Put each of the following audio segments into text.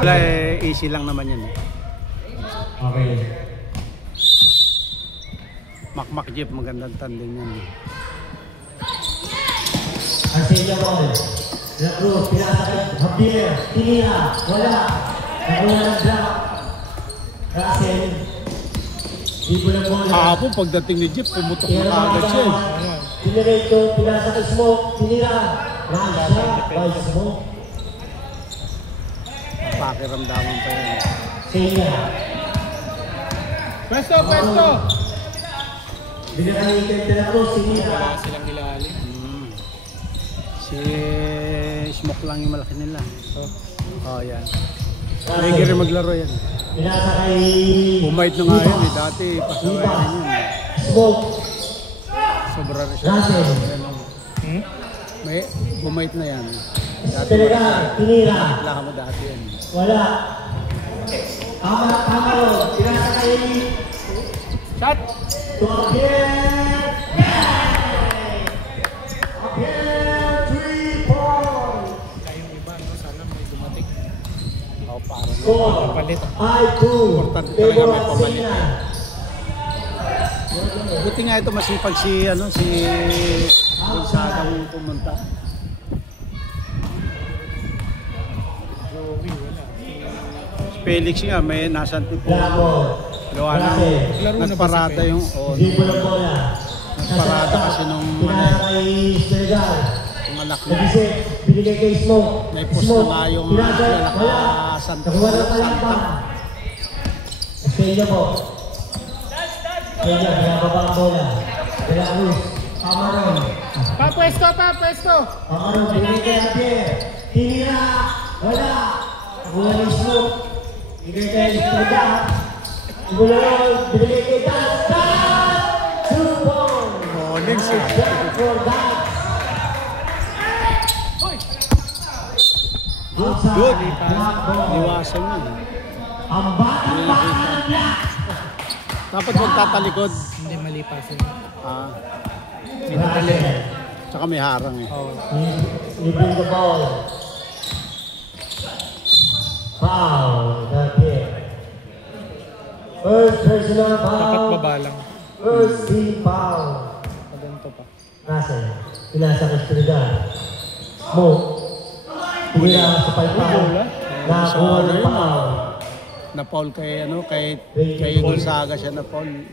Wala easy lang naman yan. Okay. Makmak Jeep, magandang tandem yan. Arcelia ball. La Cruz, pinasakit. Javier, tinira. Wala. Nakuha ng drop. Russell. Ibo na bola. Kahapon pagdating ni Jeep, pumutok na agad siya. Tinirito, pinasakit Smoke. Tinira. Russia by Smoke. Pakiramdaman pa yan. Celia. Pwesto, pwesto! Binakay kay De La Cruz, tinira. Wala silang nilalim. Si Smoke lang yung malaki nila. Oh, yan. Pwede rin maglaro yan. Pinasa kay... Bumait na nga yan eh. Dati, pasawayan yun. Smoke. Sobra rin siya. Russell. May bumait na yan. Dati Telegar, tinira. wala mo dati yan. Wala. Tama ron. Pinasa kay... Shot! Javier. Javier, 3 points. Kayong iba, no? Sana may dumating. Oh, parang Score. Palit. Importante talaga may I2. pamalit. Buti nga ito masipag si Gonzagang pumunta. Joey, wala. Si Felix nga may nasan tipo. Gawa na nagparada yung nagparada kasi nung anak niya. Binigay kay Smoke. May post na nga yung naka-santa. Estrella po. Estrella, binababa ang bola. De La Cruz. Amaron. Pwesto, pwesto! Amaron, binigay kay Javier. Tinira. Wala. Nakuha ni Smoke. Binigay kay Estrella. Ibulong. Binigay kay Dance. 2 points. Morning, sir. For that. Good. Iwasan yun. Ang batang baka ng black. Dapat magtatalikod. Hindi malipasan. Pinadali. Tsaka may harang eh. You bring the ball. Foul. Javier. First personal foul. Dapat baba lang. First team foul. Paganto pa. Russell. Pinasa kay Estrella. Smoke. Pinira sa palpal. Nakuha ng foul. Na-foul kay Gonzaga siya na-foul.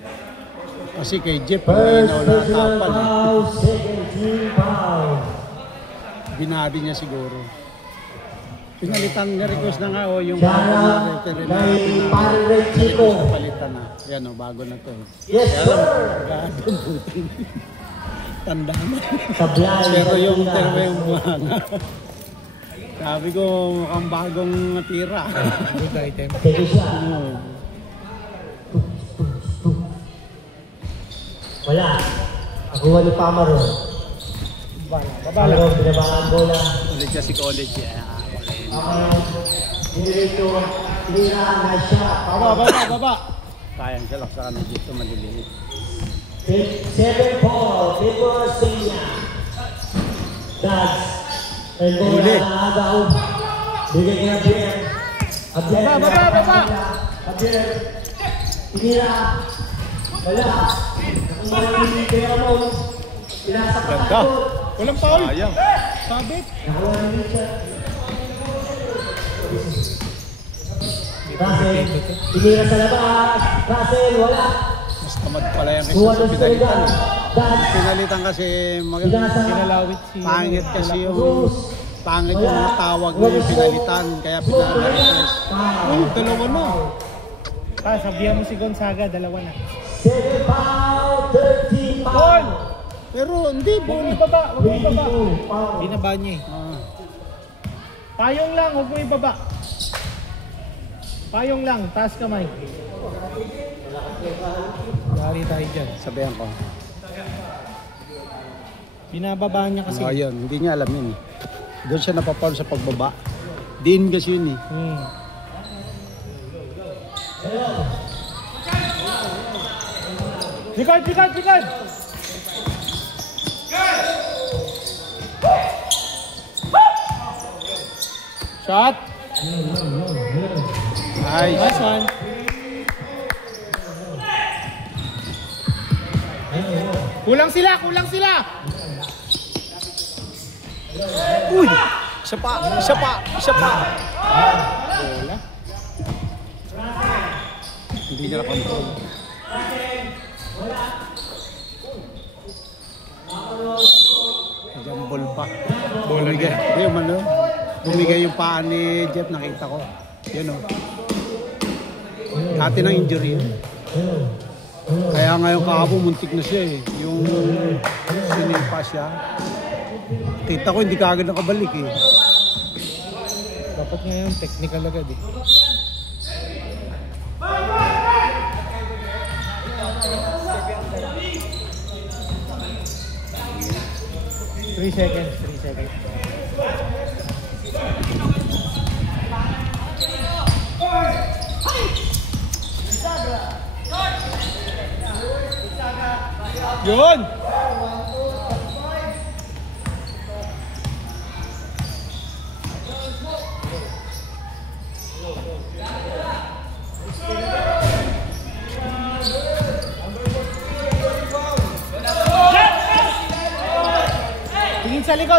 Kasi kay Jeff, First na personal tapal. foul. Second team foul. Binadi niya siguro. Pinalitan niya request na nga yung Shara kay Padre Chico. palitan na. Yan o, bago na to. Yes, sir. Tanda na. Sablay. Pero yung termo yung buhanga. Sabi ko, mukhang bagong tira. Good item. Take a shot. Wala. Nakuha ni Pamaro. Babala. Pamaro, binabaan ang bola. Ulit siya si college. Pamaro, dinirito. Tinira na shot. Baba. Kayang siya laksakan ng dito, maliliit. 7 ball. People Senia. Dads. And bola na agaw. Bigay kay Javier. Baba. Javier. Tinira. Wala. Nakuha ni Ramon. Pinasa pa Ganda. Walang foul. Sayang. Sabit. Nakuha ni Richard. Russell. Tinira sa labas. Russell. Wala. Mas tamad pala yung Kuha isa sa ng pinalitan. Dads. Pinalitan kasi Pinasa. Pinalawit si... pangit kasi yung pangit yung mga tawag mo yung pinalitan. Kaya pinalitan. Dalawa na. Sabihan mo si Gonzaga, dalawa na. 7 foul. 13 foul. Pero hindi Huwag mo po. ibaba, huwag mo ibaba. 22 foul. Binaba niya eh. Payong lang, huwag mo ibaba. Payong lang, taas kamay. Dari tayo dyan. Sabihan ko. Binababa niya kasi. Ayun, hindi niya alam yun eh. Doon siya napapaul sa pagbaba. Din kasi yun eh. Likod! Shot! Nice. Nice one. Kulang sila, kulang sila. Uy! Isa pa! Isa pa! Isa pa! Wala. Hindi niya na-control. Jambol pa. Bumigay. Yung ano, bumigay yung paa ni Jeff, nakita ko. Yan o. Dati ng injury yun. Kaya ngayon kahapon muntik na siya eh. Yung sinipa siya. Kita ko hindi ka agad nakabalik eh. Dapat ngayon technical agad eh. Three seconds. Yun!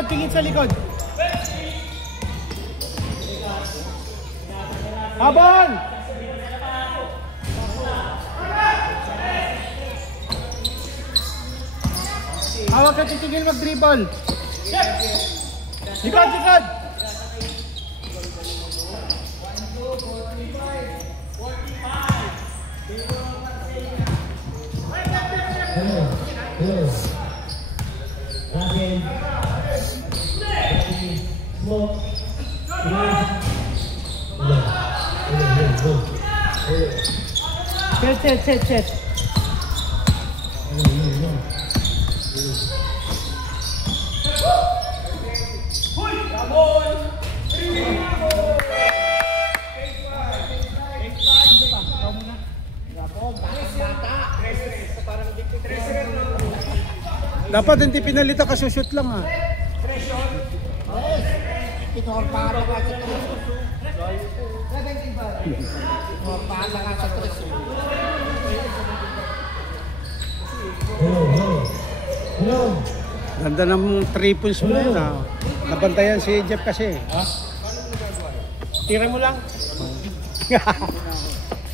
Tingin sa likod. Habang! Hawak ka, titigil mag-dribble. Likod! Chet. Dapat hindi pinalitan ka, shoot lang ah. Ganda ng 3 points mo yun ah. Nabantayan si Jeff kasi. Tira mo lang.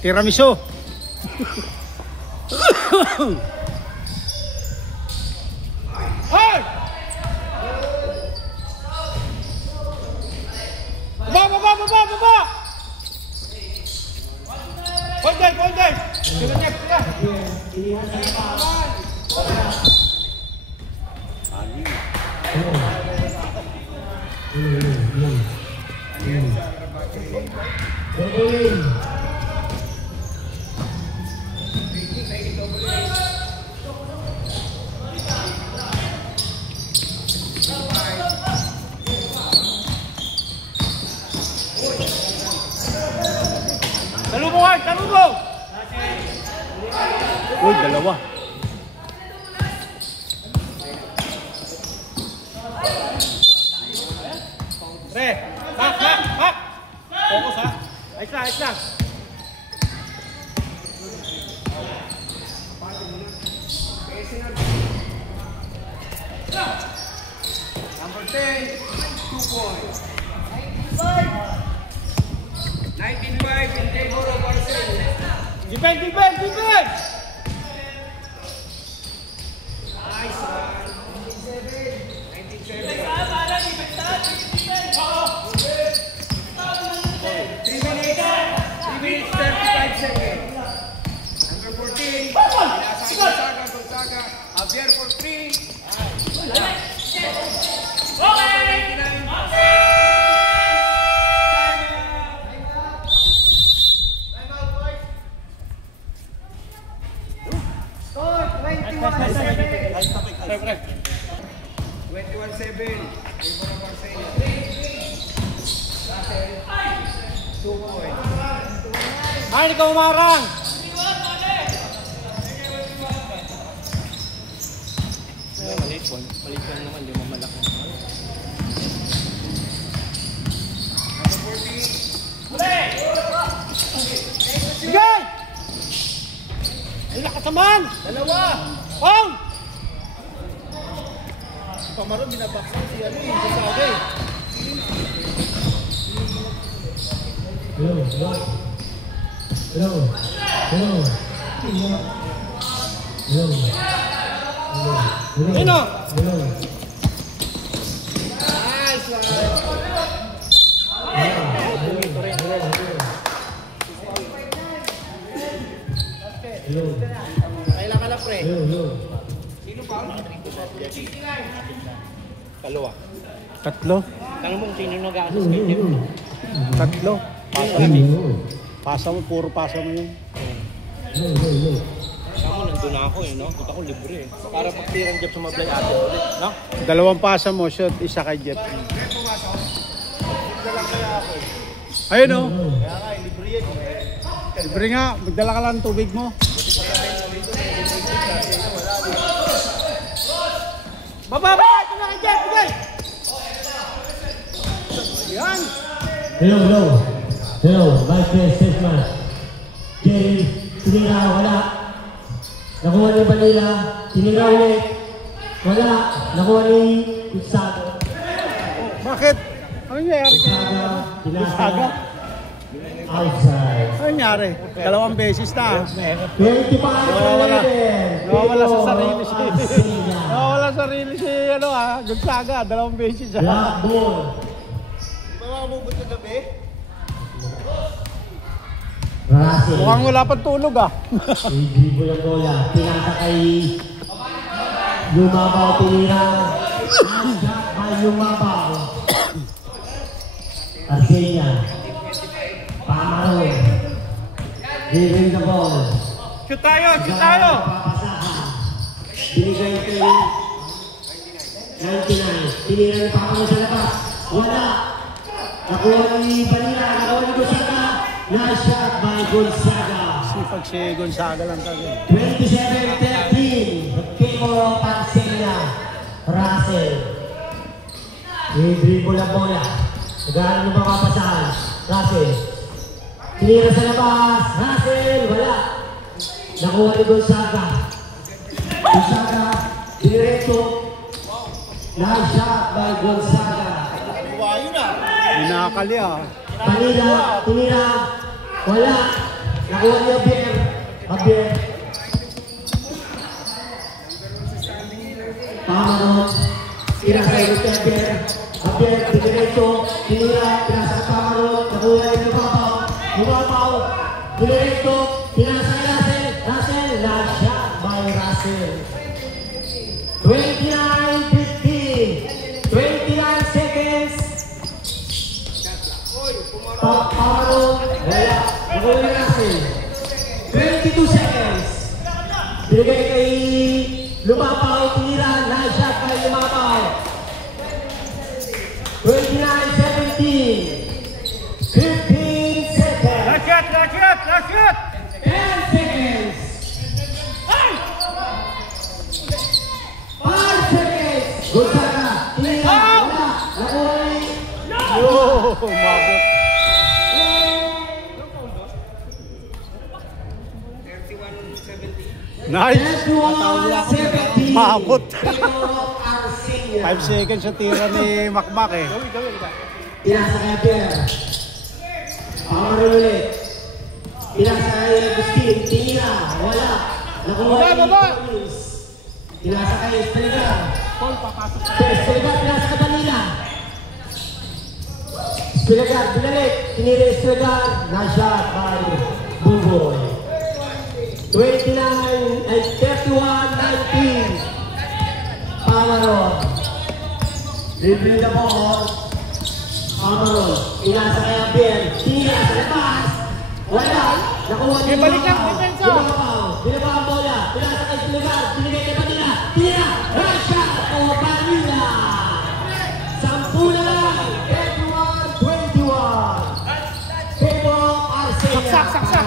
Tiramisu. Hey! Baba! Hold on! Sila next sila. Talubong! Uy, dalawa. Pre, hak! Focus ha. Ayos lang. Number 10, 2 points. 19-5 in favor of Arsenal. Defense! Nice one. 19-7. 3 minutes, 35 seconds. Number 14, Gonzaga. Javier for 3. Score 21-7. 21-7. Favor of Arsenal. 2 points. Ay, ikaw umarang! Maliit lang naman, di mo malaki. Number 14. Ay, nakasaman! Dalawa! Foul! Pamaro, binabaksan si ano yung Gonzaga eh. Ano? Nice kailan ka na, pre? Sino pa? Dalawa. Tatlo. Tanong mo kung sino nag-a-assist kayo. Tatlo. Pasa mo, puro pasa mo yun. Ako, nandun na ako eh, no? Punta ko libre eh. Para pag-tirang job sa mablay atin ulit, no? Dalawang pasa mo, shot, isa kay Jet. Ayun o. Kaya nga, libre yan eh. Libre nga, magdala ka lang ng tubig mo. Bababa! Ito na kay Jet! Bigay! Yan! Hello, Michael Stefan. Jerry, tinira, wala. Nakuha ni Vanilla, tinira ulit. Wala, nakuha ni Gonzaga. Bakit? Ano nangyari? Gonzaga, outside. Ano nangyari? Dalawang beses na. 25 Nawawala sa sarili si... Nawawala sa sarili si ano Gonzaga. Dalawang beses siya. Black ball. Di ba mamubot na gabi? Russell. Mukhang wala pang tulog Dribble ang bola. Pinasa kay Lumabaw, tinira. Shot by Lumabaw. Arcenia. Pamaron. Giving the ball. Shoot tayo! Shoot tayo! Papasahan. Binigay kay 99. Tinira ni Pamaron sa labas. Wala. Nakuha ni Vanilla. Nakuha ni Gonzaga. Nice shot by Gonzaga. Sipag si Gonzaga lang tayo. 27-13. The favor of Arcenia. Russell. I-dribble ang bola. Nag-aaral ng mapapasahan. Russell. Tinira sa labas. Russell. Wala. Nakuha ni Gonzaga. Gonzaga. Diretso. Nice shot by Gonzaga. Buwayo na! Minakali Vanilla. Tinira. Wala. Nakuha ni Javier. Javier. Pamaron. Tira sa Javier. Javier. Diretso. Tinira. Tira sa Pamaron. Nakuha ni Lumabaw. Lumabaw. Diretso. Tira sa Russell. Russell. Last shot by Russell. 29-15. 29 seconds. Pamaron. Wala. Nakuha ni Russell. 22 seconds. Binigay kay Lumabaw. Tinira. Last shot by Lumabaw. 29-17. 15 seconds. Last shot! Last shot! Last shot! 10 seconds. 5 seconds. Gonzaga. Tinira. Wala. Nakuha ni Umabot. 31-17. Nice. 21-17. Maabot. Favor of Arcenia. 5 seconds sa tira ni Makmak eh. Pinasa kay Pierre. Pamaron ulit. Pinasa kay Agustin. Tinira. Wala. Nakuha ni Collins. Pinasa kay Estregar. Estregar. Pinasa kay Vanilla. Estregar. Binalik. Tinira Estregar. Na-shot by Buboy. 31-19. Pamaron. Dribble the ball. Pamaron. Pinasa kay Javier. Tira sa labas. Wala. Nakuha niya. Balik lang, Vincenzo. Binabaw ang bola. Pinasa kay Estregar. Binigay kay Vanilla. Tira. Right shot. O Vanilla. 10 na lang. 31-21. Favor of Arcenia. Saksak.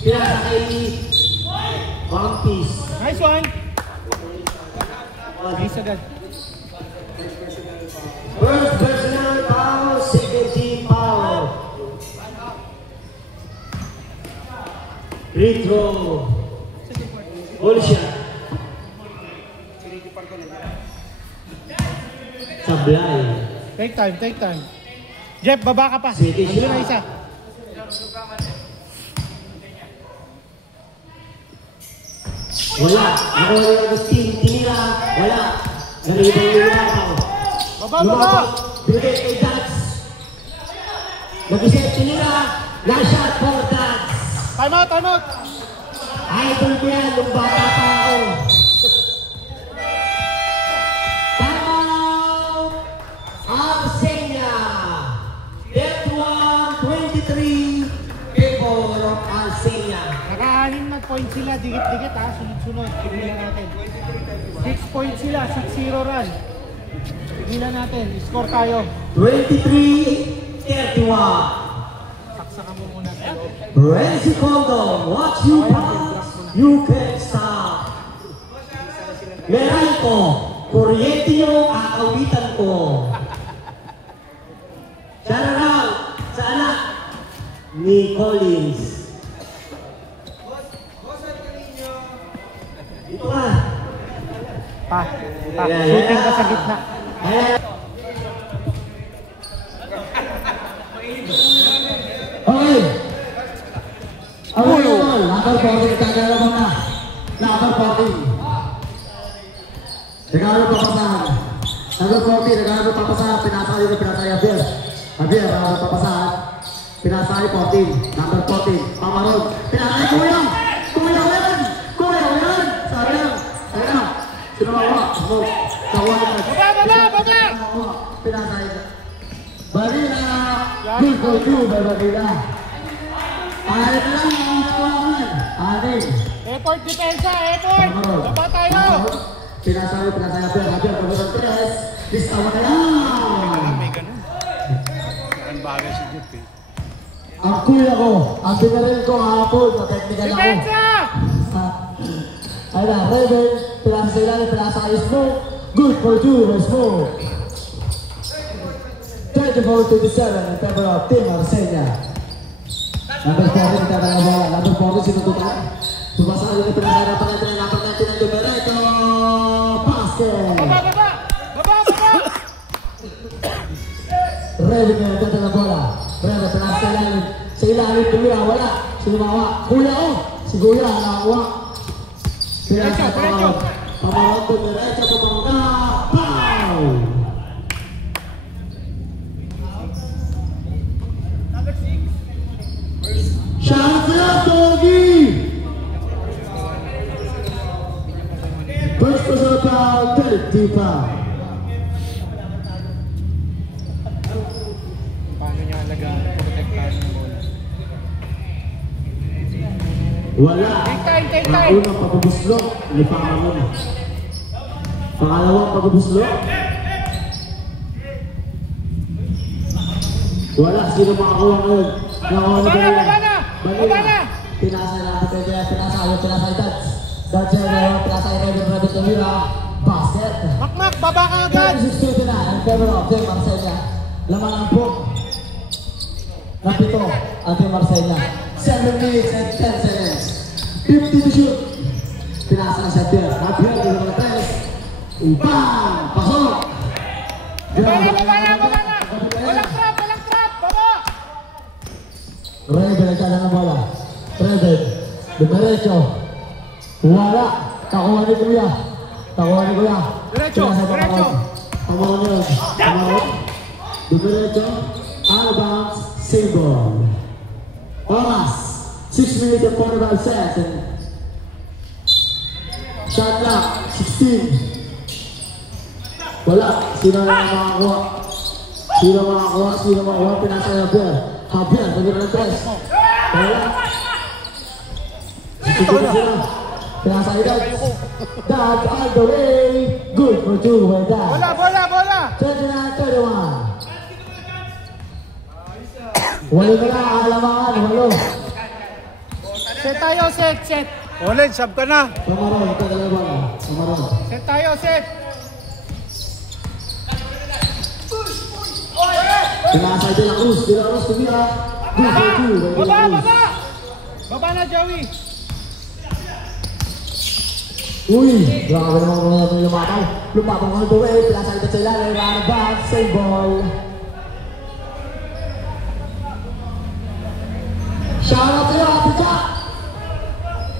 Pinasa kay One Piece. Nice one! Nice agad. First personal foul, second team foul. Free throw. Huli siya. Sablay. Take time, take time. Jeff, baba ka pa. Sige, Andun na siya. isa. Wala. Ako yung Agustin. Tinira. Wala. Naribang yung ako. Baba. Binigay kay Dats. Mag-isip. Tinira. Last shot for Dats. Time out, time out. Idol ko yan. Nung bata pa ako. Time out. Arsenia. That one, 23. Favor of Arsenia. Naka-anim na point sila. Dikit-dikit ha. Sunod-sunod. Tigilan natin. 6 points sila. 6-0 run. Tigilan natin. Score tayo. 23-31. Saksakan mo muna. Renzi Condom, what you pass, you can stop. Meron ko, kuryente yung akawitan ko. Shout out sa anak ni Collins. Ito ka. Pa. Shooting ka sa gitna. Okay. Okay, number 40, kagala mo na. Number 40. Regalo papasahan. Number 40, regalo papasahan. Pinasali na pinasali Javier. Javier, regalo papasahan. Pinasali 14. Number 14. Pamaron. Pinasali Kuya. Kuya Wen. Kuya Wen. Sayang. Sayang. Sino mawa? Kawan. Baba! Pinasali. Barila. Good for you, Barila. Alit lang ang kawan. Alit. Effort, depensa, effort! Baba tayo! Pinasali Javier. Pagkakas 3. Listawa na lang. May ganun. Ang bagay si Jeff eh. Ang kuya ko, ang binaril ko hapon, na-technical ako. Depensa! Ayun na, Raven, pinasa sa ilalim, pinasa kayo smoke. Good for you, smoke. 24-27 in favor of Team Arsenia. Number 40, kita na bola. Number 40, sinututan. Tumasa kayo na pinasa na pangalan. Number 19 ang Dubereto. Basket! Baba! Raven na yung na bola. Raven, pinasa sa ilalim. Sa ilalim, kuya, wala. Sinumawa. Kuya, oh! Si Kuya, nakakuha. Pinasa Diretso. Pamaron, Dubereto, pamaron. Pow! Shot Togi! First was about 35. Paano niya alagaan? Protektahan ng bola. Wala. Take time. Ang unang pagbubuslok, lipangan mo na. Pangalawang pagbubuslok. Wala. Sino makakuha ngayon? Baba na! Pinasa na. Pinasa Dats. Dats yung pinasa Raven Tumira. Basket. Makmak, baba ka agad! 36-29 in favor of Team Arsenia. Laman ang book. Napito ang Team Arsenia. 7 minutes and 10 seconds. 50 to shoot. Pinasa na siya Javier. Javier, dito mga tres. Bang! Pasok! Baba na! Walang trap! Baba! Raven, nagkala ng bola. Raven, dumiretso. Wala. Takuha ni Kuya. Diretso. Pamaron yun. Dumiretso. Out of bounds. Save ball. Oras. 6 minutes and 45 seconds. Shot clock. 16. Wala. Sino makakuha? Pinasa Javier. Javier, pagkita ng tres. Wala. Pinasa Dats. Dats all the way. Good for two by Dats. Bola! 29-31. Walo na lang, alamangan. Walo. Set tayo, set! Ulit, sub ka na. Pamaron, ito dalawa. Pamaron. Set tayo, set! Pinasa De La Cruz. Tumira. Good for two by De La Cruz. Baba na, Joey! Uy, grabe naman kung natin lumabaw. Lumabaw all the way, pinasalitan sa ilalim, round back, save ball. Shout out to you, Ate Jack!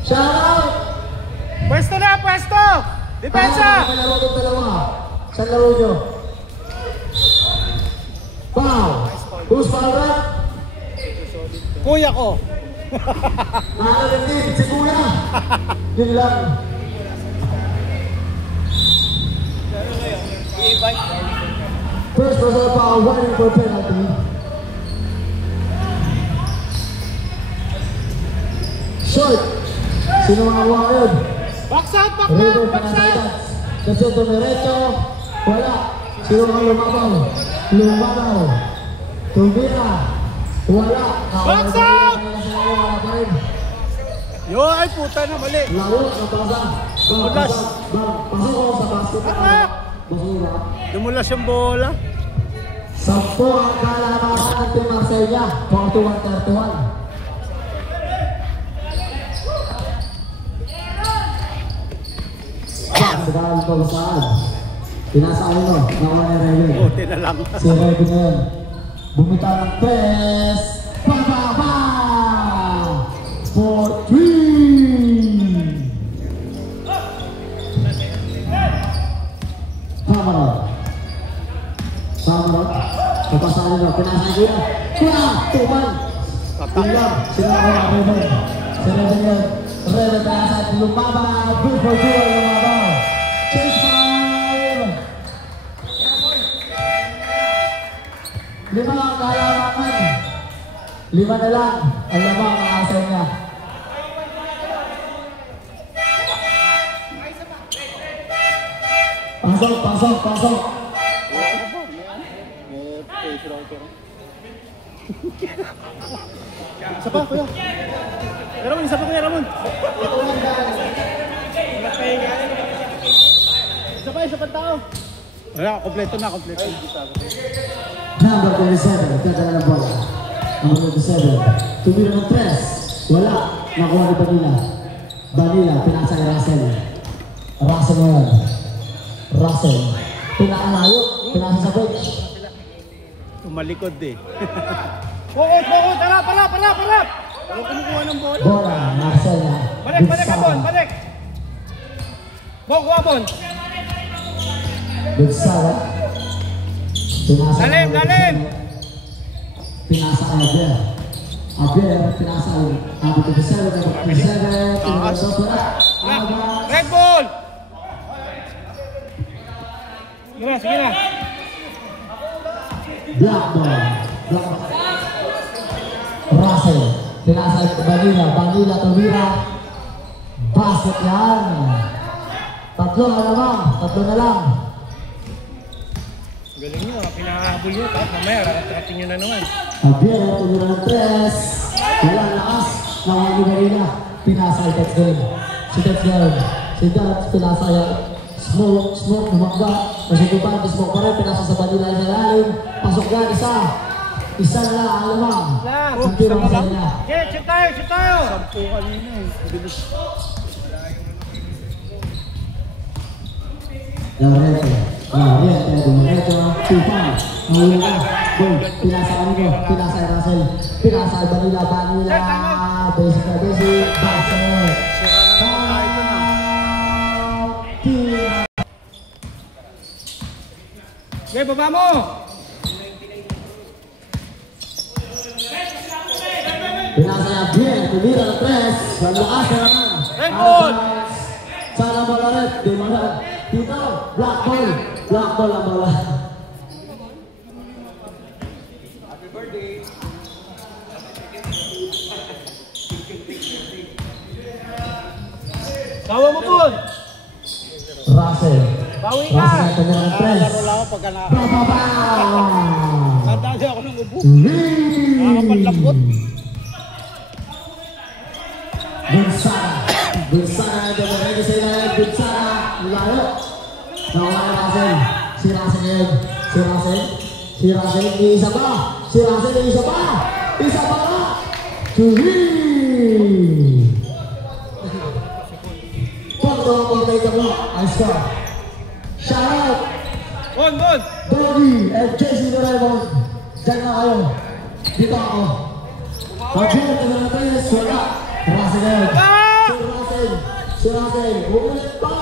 Shout out! Pwesto na, pwesto! Depensa! Palaro itong dalawa. Saan laro nyo? Foul! Who's foul rap? Kuya ko. Nakakalitin, si Kuya! Yun lang. First personal foul, running for penalty. Short! Sino mga ngayon? Box out, box River out, box out! Panasitas. Kasi Tumirecho, wala. Sino mga lumabaw? Lumabaw. Tubira, wala. Box out! Wala pa rin. Yo, ay puta na, mali. Laro, nabasa. Dumulas. Pasok ko sa basket. Basura. Dumulas yung bola. 10 ang kalabasan ng Team Marcella. 41-31. Sekarang ito saan? Pinasaan mo, nakuha ni Remy. Buti na lang. Si Remy na yun. Bumita ng press. Pababa! For 3! Kamarot. Kamarot. Kapasaan nyo, pinasaan nyo. Kura! Tuman! Tingnan, sila ko na Remy. Si Remy yun. Remy pinasaan, lumaba. Good for 2, lumaba. Chase 5! 5 ang kalamangan. 5 na lang. Ang lamang ang asal niya. Pasok, pasok, pasok. Isa pa, kuya. Ramon, isa pa, kuya Ramon. Isa pa tao. Wala, kompleto na, kompleto. Number 27, kagala ng bola. Number 27, tumira ng 3. Wala, nakuha ni Vanilla. Vanilla, pinasa ni Russell. Russell ngayon. Russell, pinakalayo, pinasa sa bench. Tumalikod eh. Bukod, bukod, harap, harap, harap, harap. Walang kumukuha ng bola. Bola, Russell na. Balik, balik, Abon, balik. Bong, Abon. Bigsara. Pinasa. Lalim, lalim. Pinasa kay Abier. Abier, pinasa kay Number 27, number 27, pinasa bola. Red ball. Sige na, sige na. Black ball. Black ball. Russell. Pinasa kay Vanilla. Vanilla, tumira. Basket yan. Tatlo na lang. Tatlo na lang. Galing nyo, pinahabol nyo. Tapos mamaya, rarating nyo na naman. Abier, tumira ng 3. Wala lakas. Nawag ni Vanilla. Pinasa kay Tex Game. Si Tex Game. Si Tex pinasa yan. Smoke, smoke, lumagba. Masigupan, smoke pa rin. Pinasa sa Vanilla sa lalim. Pasok yan, isa. Isa na lang, ang lamang. Ang tirang sa niya. Okay, shoot tayo, shoot tayo. Sampu kanina eh. Bilis. Lareto. Lareto. 2-5. Ngayon ka. Boy, pinasa kami ko. Pinasa kay Russell. Pinasa kay Vanilla. Vanilla. Basic na basic. Basket. Sira na naman tayo dun ah. Okay, baba mo. Pinasa niya Bien. Tumira ng 3. Lakas na naman. Red ball. Sana bola red. Di mana. Dito. Black ball. Black ball ang bola. Tawa mo po. Russell. Bawi ka. Russell tumira ng 3. Laro lang ako pagka Bababa. Nadali ako ng ubo. Lee. Nakapanlambot. Bunsara. Bunsara. Dumaray sa ilalim. Bunsara. Layo. Nawala ni Russell. Si Russell ngayon. Si Russell. Si Russell. Isa pa. Si Russell. Isa pa. Isa pa. Turi. 4-2 ang pagkakita mo. Ayos ka. Shout out! Bon! Doggy and JC Doraemon. Diyan na kayo. Dito ako. Pag-yun, tagal na tayo. Wala. Russell na yun. Si Russell. Umulit pa!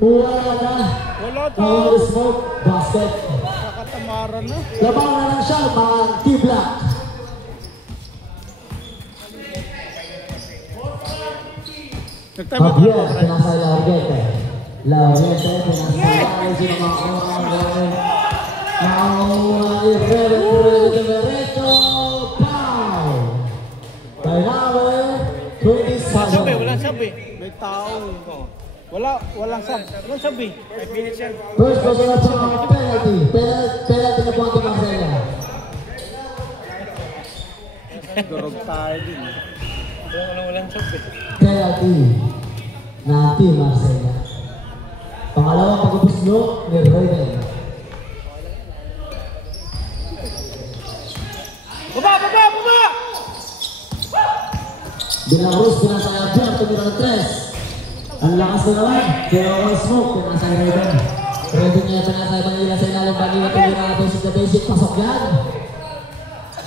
Wala na. Wala to. Power smoke. Basket. Nakatamaran na. Labang na lang siya, mga T-Black. Nagtama ko. Javier, pinasa Laurente. Laurente, pinasa sino mga Derecho, Pau. Kailangan 27. Sabi, walang sabi. May tao eh. Walang sab. Walang sabi. 5 minutes yan. First personal foul, penalty. Penalty na po ang Marcela. Durog tayo din. Walang sabi. Penalty na Team Marcela. Pangalawang pagpupuslo ni Raven. Baba! De La Cruz pinasa Javier, tumira ng 3. Ang lakas na naman. Power smoke, pinasa Raven. Raven niya pinasa Manila sa ilalim. Manila tumira basic. Pasok yan.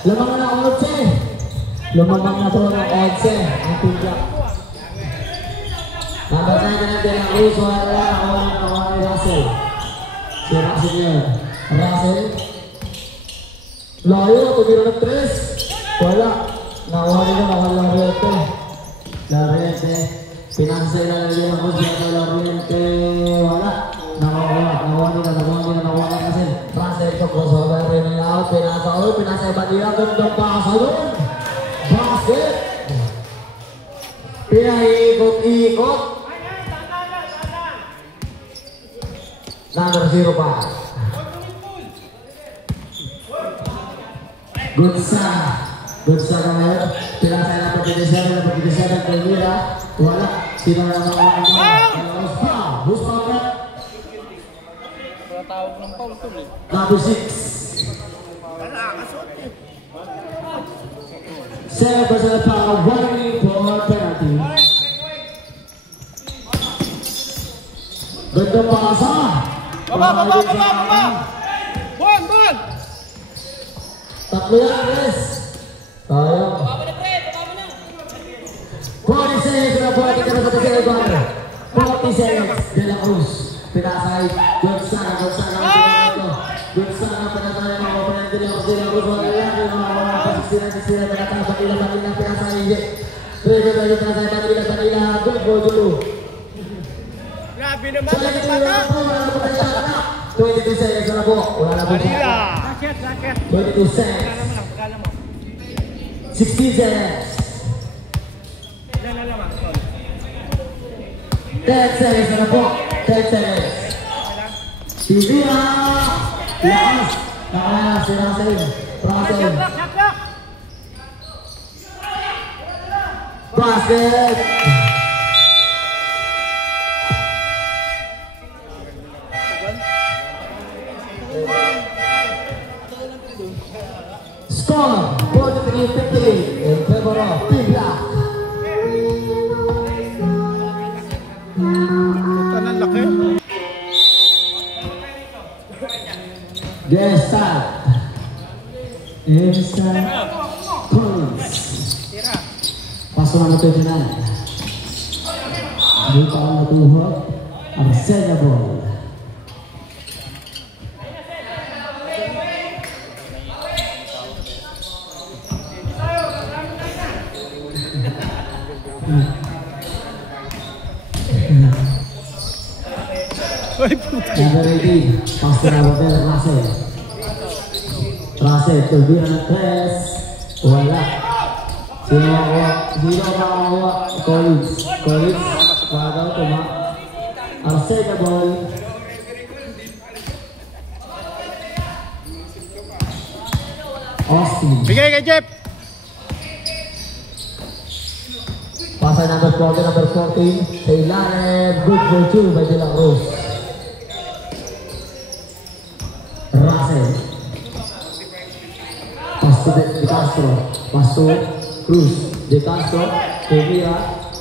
Lamang na 11. Lumabang na to ng 11. Ang tingla. Nabatay na ng De La Cruz. Wala ni Russell. Si Russell yun. Russell. Layo, tumira ng 3. Wala. Nawali Laurente. Laurente. Pinansay na De La Cruz. Laurente. Wala. Nawali kasi. Russell ito. Crossover rin nila. Pinasa Badira. Gandang basa doon. Basket. Pinaikot-ikot. Number 0 pa. Good sa kamera. Pinasa na pag-idesya. Pag-idesya. Wala. Sino na naman Who's foul? Wala tawag ng foul to eh. Number 6. 7% foul. Warning for penalty. Ganda pasa. Baba! Bon! Tatlo yan, guys. Tayo. 40 seconds na 40 ka na sa Telegano. 40 seconds. De La Cruz. Pinasay. Good sana. Pinasay ng mga opening De La Cruz. Wala yan. Yung mga sisira. Panila. Pinasay. Trevor. Pinasay. Panila. Good goal dulu. Grabe naman. Sa lagi nila po. 22 seconds na po. Wala na po. Racket. 22 seconds. 16 seconds. 10 seconds na po. 10 seconds. Sivira. Lakas. Nakaya si Russell. Basket. Score 43-50 in favor of Team Black. Puta ng laki. Gestalt. Inside Collins. Paso na ito dyan. Dito ang natuhod. Arcela ball. Ay, puta. Number 18, pasto na Robert Russell. Turbina ng 3. Wala. Sino makakuha? Collins. Wala daw ito ba? Arcela ball. Austin. Bigay kay Jeff. Pasay number 14. Sa ilalim. Good for 2 by De La Cruz. Russell. Pasto De Castro. Pasto Cruz. De Castro. Tevia.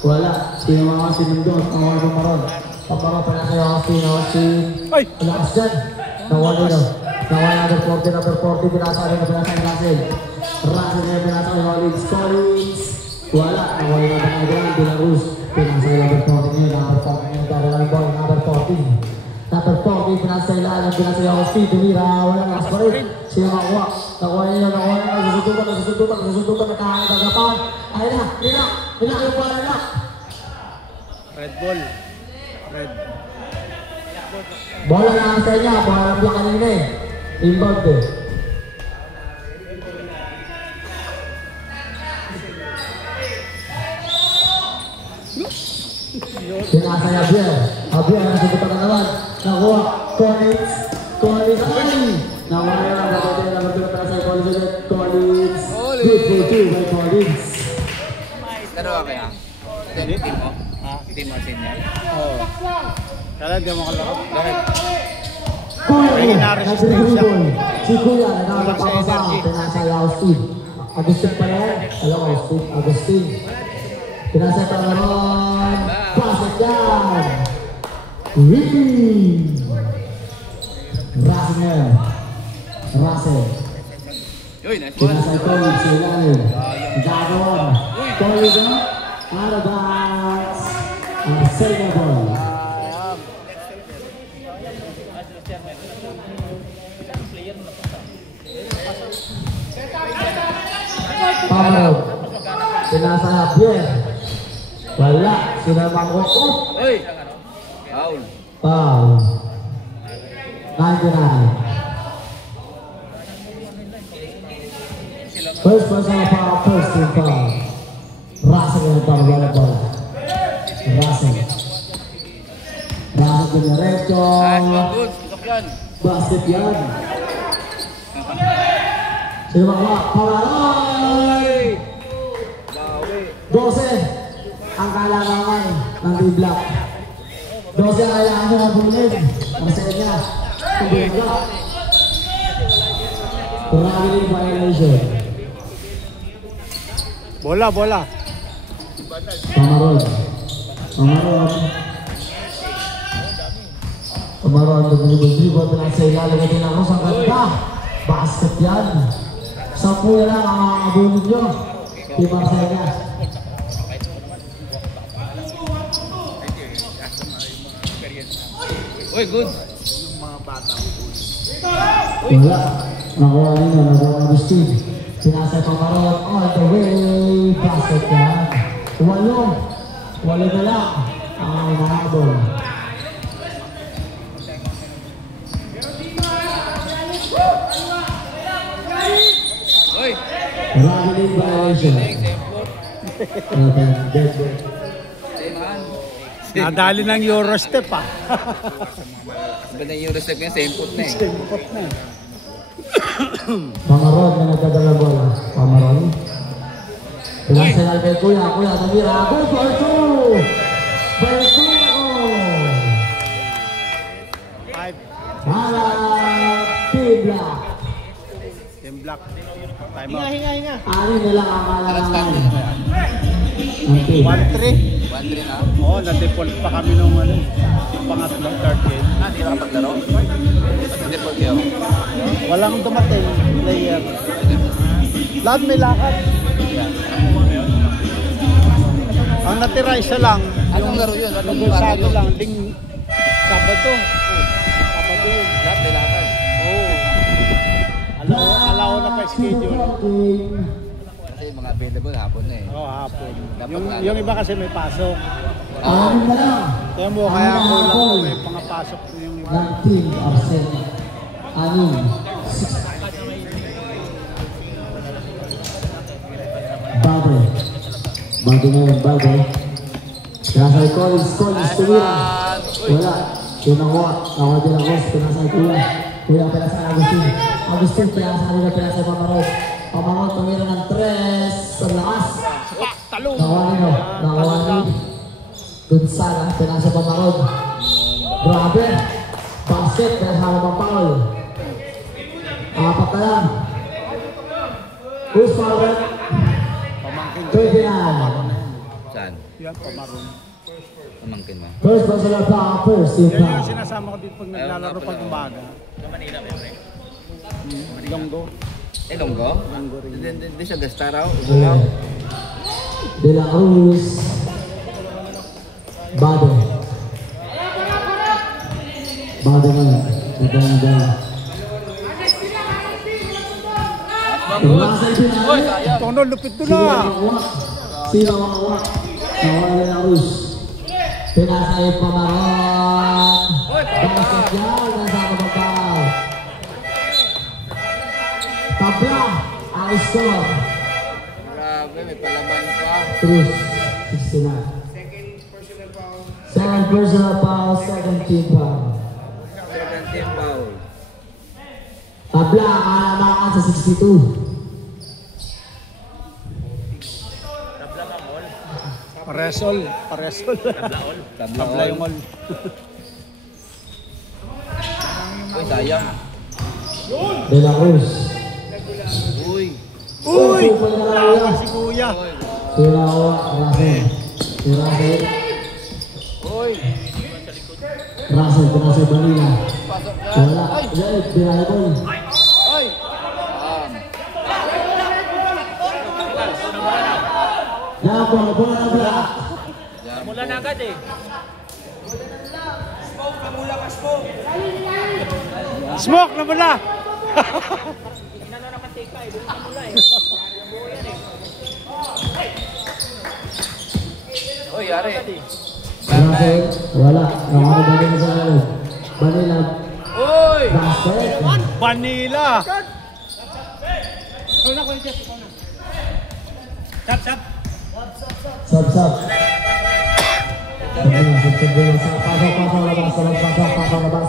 Wala. Sino mga sinundot? Ang Pamaron. Pamaron pa na kayo. Austin. Ay! Lakas dyan. Nawala na. Nawala number 40. Pinasa rin na pinasa ni Russell. Russell na pinasa ni Collins. Wala. Nawala na tayo dyan. Belarus. Pinasa ni number 40 niya. Number 40 niya. Caroline Boy. Number 40. Number 40. Pinasa ni Lalan. Pinasa ni Austin. Tumira. Wala na. Lakas pa rin. Sino makuha? Nakuha niya. Nasusuntukan. Nakakagapan. Ayun na. Yung pala na. Red ball. Red. Bola na sa niya, bola na pala kanina eh. Inbound eh. Pinasa niya Javier. Javier, nasubukan na naman. Nakuha. Collins. Nawala na natin. Nagpapila para sa Collins ulit. Collins. Good for 2 by Collins. Dalawa kaya? Team mo? Team mo senior? Oo. Kaya di mo kalakot. Bakit? Kuya, na-resistensya. si Kuya, nagkakapapasa. Pinasa ni Austin. Agustin pa yan. Alam mo, Agustin. Pinasa pa naman. Pasok yan. Russell. Uy, nice one. Pinasa ni Collins. Silalim. Gagawin. Collins na. Arrogance. Unassailable. Pamaron. Pinasa ni Javier. Wala. Sinamang ko. Uy! Foul. Foul. 99. First personal foul, first team foul. Russell yang bola. Russell dinerecho. Good. Tutok yan. Basket yan. Sino makuha? Pamaron! Bawi. 12 ang kailangan ng D-block. 12 ang kailangan nyo mabulin. Masaya niya. Tumulong. Traveling violation. Bola. Pamaron. Dribble pinasa ilalim na tinakos. Ang ganda. Basket yan. 10 na lang ang makakabulin nyo. Di Marcela. Uy, good. Wala. Nakuha Agustin. Pinasa Pamaron all the way. Basket yan. 8 na lang ang makakabul. Uy! Traveling violation. Dead. Same hand. Nadali ng Eurostep ah. Iba na yung step niya, same foot na eh. Tempot na eh. Pamaron na nagdadala bola. Pamaron. Pinasa lang kay Kuya. Tumira. Good for 2. Berkuno. 5. Hala. T-block. Team black. Time out. Hinga. Ano na lang ang malangan. 1-3. 1-3 na. Oo, na-default pa kami nung pangatlong third game. Hindi na kapaglaro? Hindi po kayo. Walang dumating player. Lahat may lakad. Ang natira isa lang. Anong laro yun? Anong Bulsado lang. Sabado yun. Lahat may lakad. Oo. Alaw na pa schedule. Kasi mga available hapon na eh. Oo, hapon. Yung iba kasi may pasok. Anim na lang. Kaya mo, kaya kulang ko may pangapasok yung iba. Ng team absent. Anim. 6. Bagay na yun, bagay. Pinasay Collins tumira. Wala. Yung nakuha din ako. Pinasay Kuya pinasay Agustin pinasay Pamaron tumira ng 3. Ang lakas. Talong! Nakuha Gonzaga, pinasa Pamaron. Grabe. Basket, pinasama pang foul. 4 na lang. Who's foul? Pamangkin ko. 29. Saan? Yan, pamaroon. Pamangkin mo. First personal foul, first team Yan yung foul. sinasama ko dito pag naglalaro pag umaga. Manila, Pepe. Longgo. Eh, Longgo? Longgo rin. Hindi siya gasta raw. Ayan. De La Cruz. Bado. Bado nga. Maganda. Uy, sayang. Tono, lupit doon Sino na. ang awak? Sino ang awak? Nawala De La Cruz. Pinasay Pamaron. Basket yan. Nasama pa pa. Tabla. Ang score. Grabe, may palaban pa. Cruz. 69. Second personal foul, second team foul. Second team foul. Tabla, kalamangan sa 62. Paresol. Paresol. Tabla yung all. Uy, sayang. De La Cruz. Uy. Uy! Super na lang yan. Si Kuya. Tirawa, Russell. Russell. Uy. Russell, Russell Manila. Pasok ka. Wala. Yan, pinalabon. Uy. Yan, bola na bola. Mula na agad eh. Smoke na mula. Uy, yari. Russell, wala. Nakakabali na sa ano. Manila. Uy. Basket. Vanilla. Sub, sub. Pasok, labas.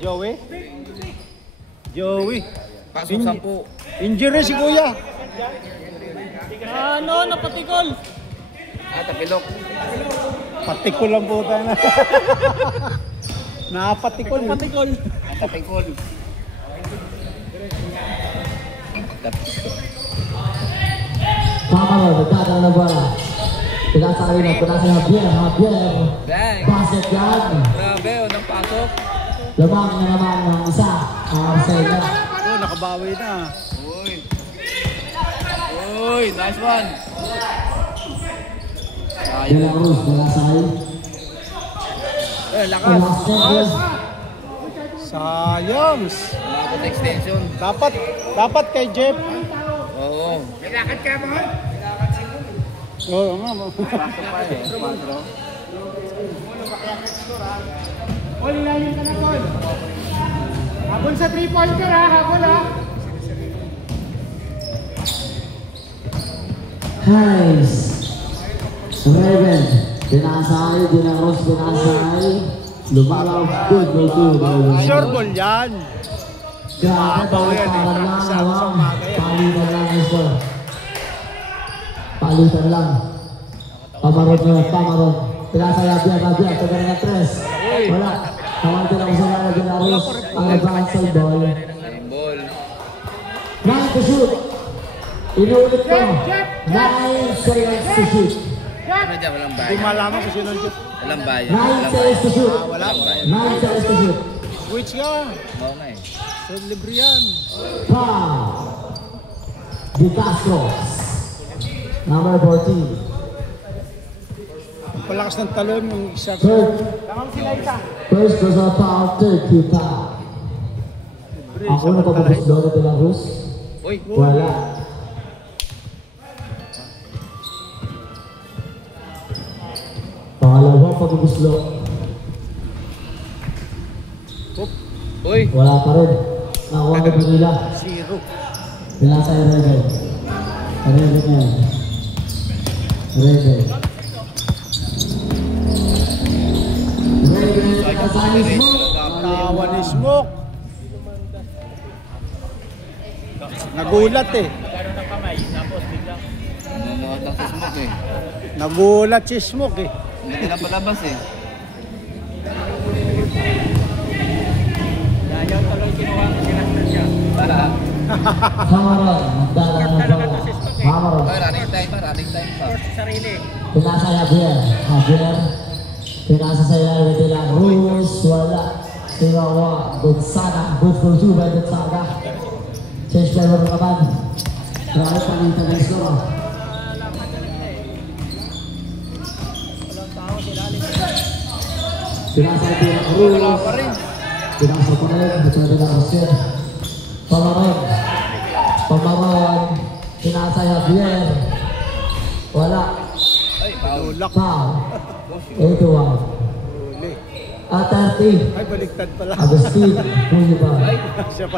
Joey. Joey. Pasok 10. Injury si Kuya. Napatikol. Tapilok. Patikol lang po tayo na. Napatikol. Patikol. Tapikol. Pamalo, nagkakaroon na bola. Pinasa rin na, pinasa na Javier. Dang. Basket yan. Grabe, unang pasok. Lamang na naman ng isa. Ang Arcela. Oh, nakabawi na. Uy. Uy, nice one. De La Cruz, pinasay. Lakas. Basket. Sayang. Malapot extension. Dapat kay Jeff. Oo. Oo nga. Pasok pa eh. All ilalim ka na, Tol. Habol sa 3-pointer ha, habol ha. Hayes. Raven. Pinasay. De La Cruz, pinasay. Lumalaw. Good, no good. Sure ball yan. Mabaw yan eh. Palitan lang ito. Palitan lang. Pamaron nyo, pamaron. Pinasa Rabia. Tagal na 3. Wala. Kawantin ako sa mga De La Cruz. Ang advanced ball. Ball. 9 to shoot. Inuulit ko. 9 seconds to shoot. Ano dyan? Walang Hindi bayan. malaman kung sino dyan. Walang bayan. 9 seconds to shoot. Wala. 9 seconds to shoot. Switch ka. Oo nga eh. So, libre yan. Foul. De Castro. Number 14. Palakas ng talon yung isa. Third. Lamang sila isa. First personal foul, third team foul. Ako na pagpapaslo na De La Cruz. Uy. Wala. Pangalawang pagpapaslo. Uy. Wala pa rin. Nakuha ko nila. Zero. Bilang sa Rebel. Rebel na yan. Rebel. Rebel kasali smoke. Tawa ni Smoke. Nagulat eh. Nanonood lang sa smoke eh. Nagulat si Smoke eh. Hindi nila palabas eh. Para. Samaran. Magdala ng bola. Pamaron. Running time pa. Pinasa Javier. Pinasa sa ilalim nila. Rus, wala. Sinawa, Gonzaga. Good for you by Gonzaga. Change driver naman. Grabe palitan ng score. Pinasa Javier. Rus. Pinasa pa rin. Ito nila Rosel. Pamaron. Pinasa Javier. Wala. Tulak. Foul. 8-1. Huli. 30. Ay, baliktad pala. Agustin. Huli ba? siya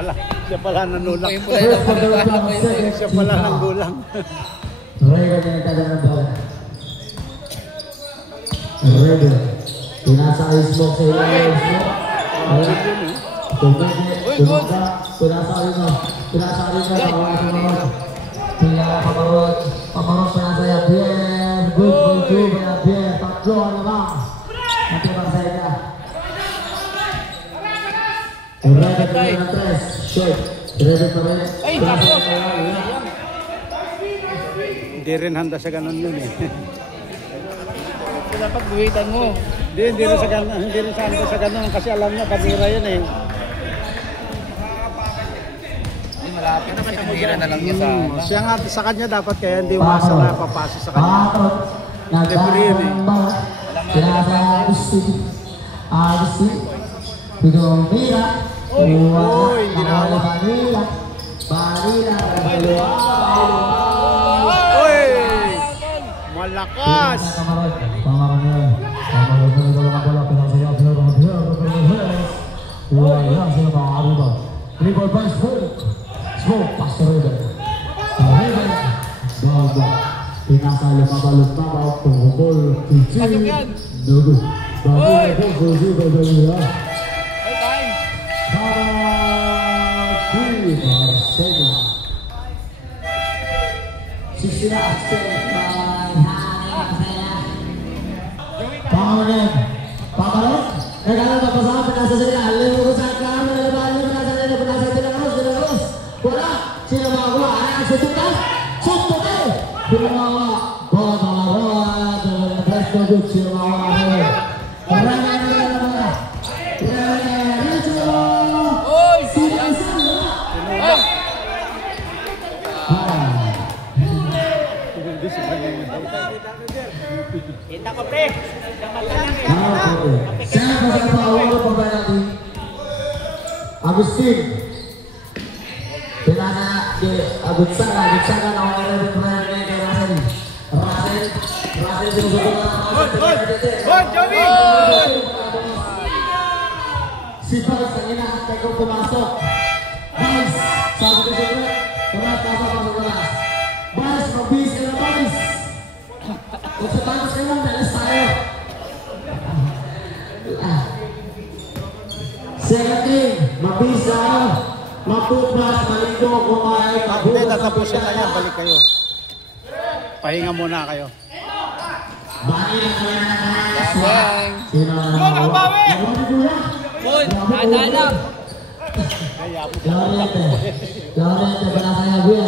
pala nanulak. First for the round, second. Siya pala nang gulang. Raider na nagtada ng bola. Raider. Pinasa ay smoke sa ilalim. Wala. Pinasa rin mo. Pamaron. Pinasa Javier. Good for two by Javier. Tatlo na lang. Natibang sa ina. Raider pa rin ng tres. Short. Raider pa rin. Hindi rin handa sa ganun yun eh. Dapat buwitan mo. Hindi rin sa ganun. Hindi rin sa handa sa ganun. Kasi alam niya, kabira yun eh. Malapit na sinira na lang niya sa... Siya nga sa kanya dapat kaya hindi umasa na papasok sa kanya. Referee yun eh. Pinasa Agustin. Pidong-mira. Uy, ginawa. Manila. Uy! Malakas! Pamaron yun. Wala sila makakariba. Rebound by Smoke. Pass to Raider. Raider. Bawa. Pinasa lumabalot-babaw. Pumubol. Dugo. Bago. Pamaron. Nagkaroon na pasahan. Pinasa sila. Alim ko sa kami. Pinasa sila. Dinarus. Wala. Sino makakuha? Ayan. Suntukan. Pinawawa. Pamaron. Press no good. Sino makakuha? Kita ko, pre. Siapa sa pawalo pemain natin? Agustin. Pinana di Agustin na orang yang bermain kay Russell. Russell sinusunod na. Joey! Si Paz ang inaantay ko pumasok. Paz, sabi ko siyempre, pasok. Paz, mabis ka na Paz. Kung sa Paz ka lang, dalas tayo. Second, mabis na. Mapuplas, maligo, kumain. Hindi, tatapusin na yan. Balik kayo. Pahinga muna kayo. Bahay na kaya na Bang! Sino na nakabawi? Good! Nadalap! Loriente, pinasa Javier.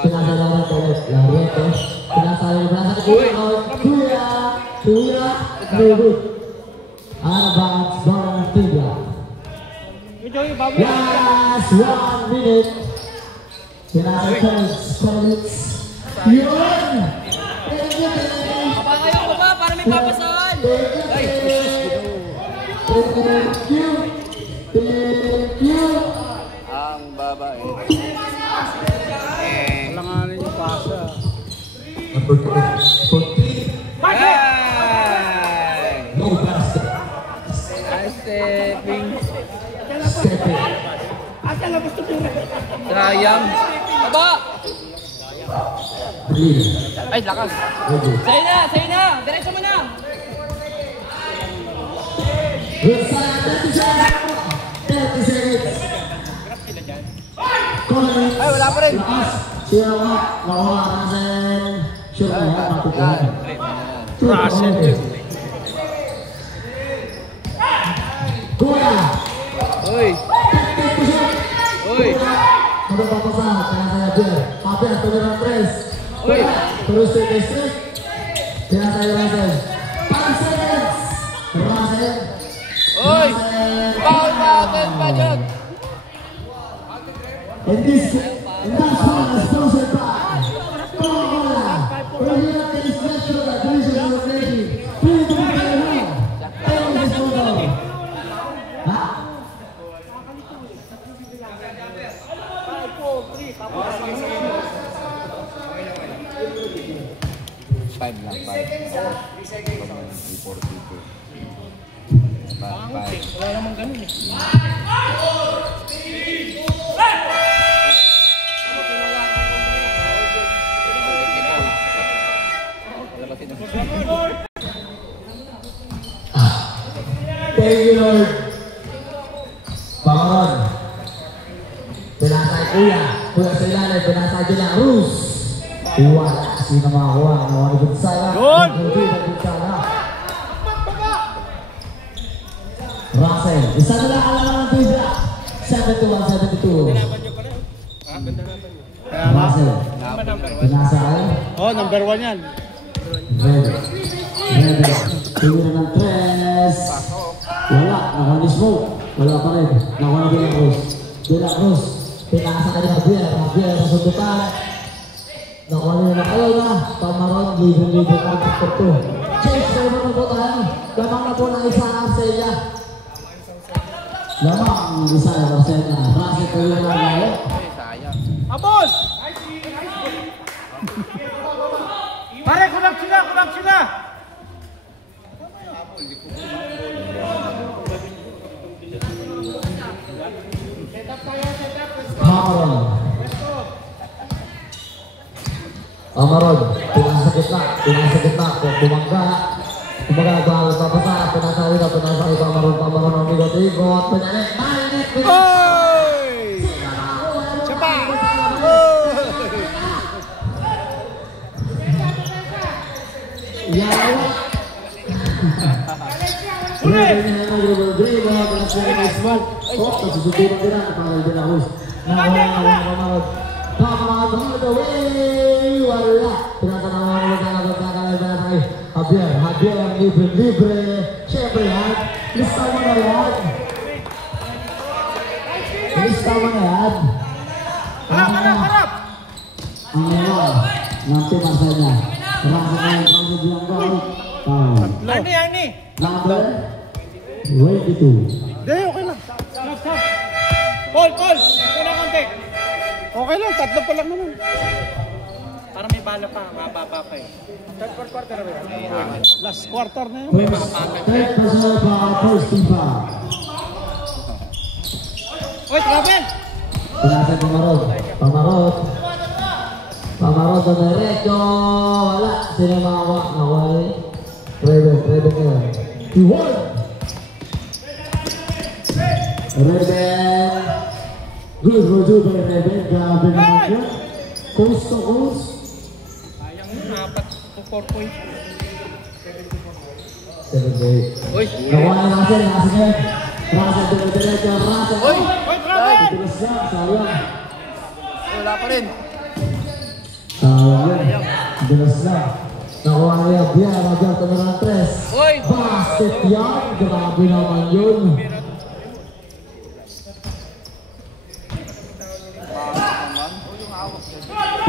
Pinasa Loriente. Pinasa Kuya. Good. Advance barang 3. Last 1 minute. Pinasa Felix. Yun! Baba kayo, baba! Para may papasahan! Ay! Thank you. Ang baba eh. Kalanganin yung pasa. Bang! No basket. Stepping. Sayang. Baba! Ay, lakas. Sa'yo na! Diretso mo na! Ay, wala pa rin. Russell. Uy! Uy! Udah papasan, pinasa Javier. Javier, turunan 3. Terus ke strip. Pinasa Rasen. 5 seconds. Rasen. Uy! Foul natin pa dyan! And that's one is sponsored by Coca-Cola. Original taste natural that delicious of making. Please don't get it wrong. Thank you, photo. Ha? Five lang, 5. Wala namang ganun eh. Thank you, Lord. Pangalan. Pinasay kuya. Kuya sa ilalim. Pinasay din ang Rus. Wala. Sino makakuha? Nawan ni Gonzala. Good! Russell. Isa na lang alam ng tibla. 7-1, 7-2. Russell. Pinasay. Oh, number 1 yan. Red. Tingin ng 3. Wala. Nakuha ni Smoke. Wala pa rin. Nakuha ni De La Cruz. De La Cruz. Pinasa ka ni Javier. Javier sa sundutan. Nakuha niya na. Ayaw na. Pamaron. Libre-libre ka ng pagto. Change tayo mo po tayo. Lamang na po ng isa ng Arcelia. Lamang ng isa ng Arcelia. Russell ko yung mga Sayang. Abol! Pare, kulang sila! Amaron, pinasa gitna, bumangga, bawal papasa, pinasa ito, Amaron, amigot, penyalik, mainit, Oy! Siapa? Yawa. Javier libre, siyempre yan, lista mo na yan. Harap! Nanti masanya, rasa kain kamu bilang kau. Arnie! Number 22. Hindi, okay lang. Stop! Paul! Ito na konti! Okay lang, 3 pa lang naman. Para may bala pa, mababa pa eh. Third quarter na ba? Last quarter na yun. Third personal foul, first team foul. Oy, travel! Pinasa Pamarot na diretso, wala. Sino makawa? Nakuha ni Reben ngayon. Iwan! Reben. Good rojo by Reben. Grabe naman yun. Coast to coast. Sayang yun, 4 points. 7-8. Uy! Nakuha ni Russell ngayon. Russell diretso, Russell. Uy! Oy, travel! Itilas na, sayang. Wala pa rin. Sayang. Itilas na. Nakuha ni Javier, tumirang 3. Uy! Basket yan, grabe naman yun.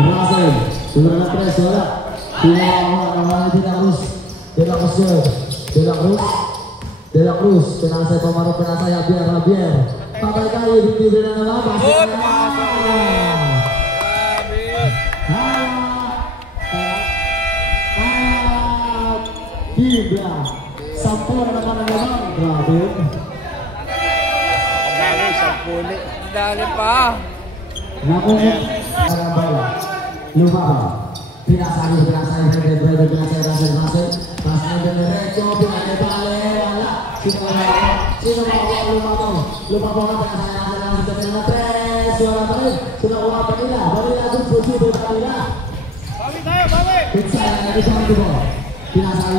Russell, tumirang 3, wala. Nakuha ni De La Cruz, pinasa Pamarot, pinasa Javier. Patay kayo, hindi na naman. Basket na! Gila, sampun naman ang naman. Grabe. Kamali, 10. Dali pa. Nakuha. Arabala. Lumaban. Pinasali, Russell. Pas na diretso, pinakibale. Wala. Sino makakuha lumabaw? Lumabaw na pinasali sa kanila 3. Wala pa rin. Sinakuha pa nila. Barila kung pusi doon pa nila. Bawi tayo, bawi! Pinsay na ito sa mga pinasali.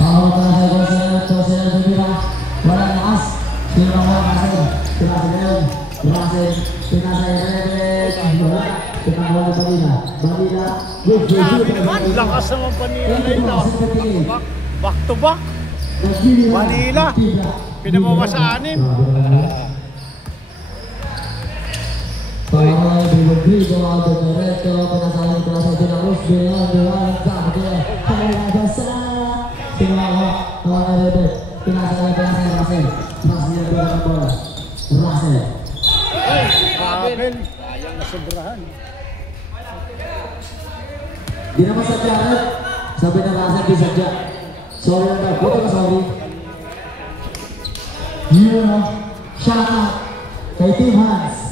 Power na sa lakas naman Manila na ito. Back to back. Manila. Pinababa sa 6. Para di Rodrigo Aldo Nereto, pinasahin ko sa Dinamos, bilang kaya kaya sa sinawa ang Nereto, pinasahin Russell, Russell ang bola, Russell. Abel, nasobrahan. Di naman sadya, sabi ng Russell di sadya. Sorry na, buto ka sorry. Shout out kay Team Hans.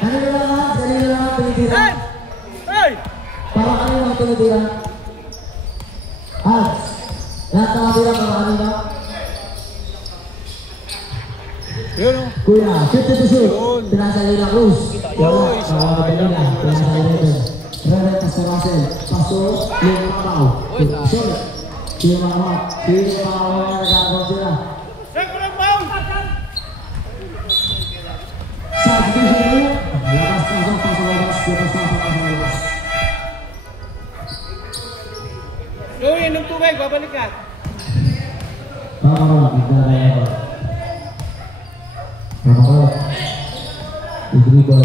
Kanina lang tinitira. Hey! Para kanina lang tinitira. Hans, lahat ng tira para kanina. Yun o. Kuya, 50 to shoot. Pinasa nila Cruz. Wala, kanina. Pinasa nila. Renan Pastoracel. Paso, yung mamaw. Shoot. Sino mamaw? Sino mamaw na nagagawa sila? Subdivision mo. Labas pasok sa labas. Joey, anong tubig? Babalik ka. Tama. Idribal.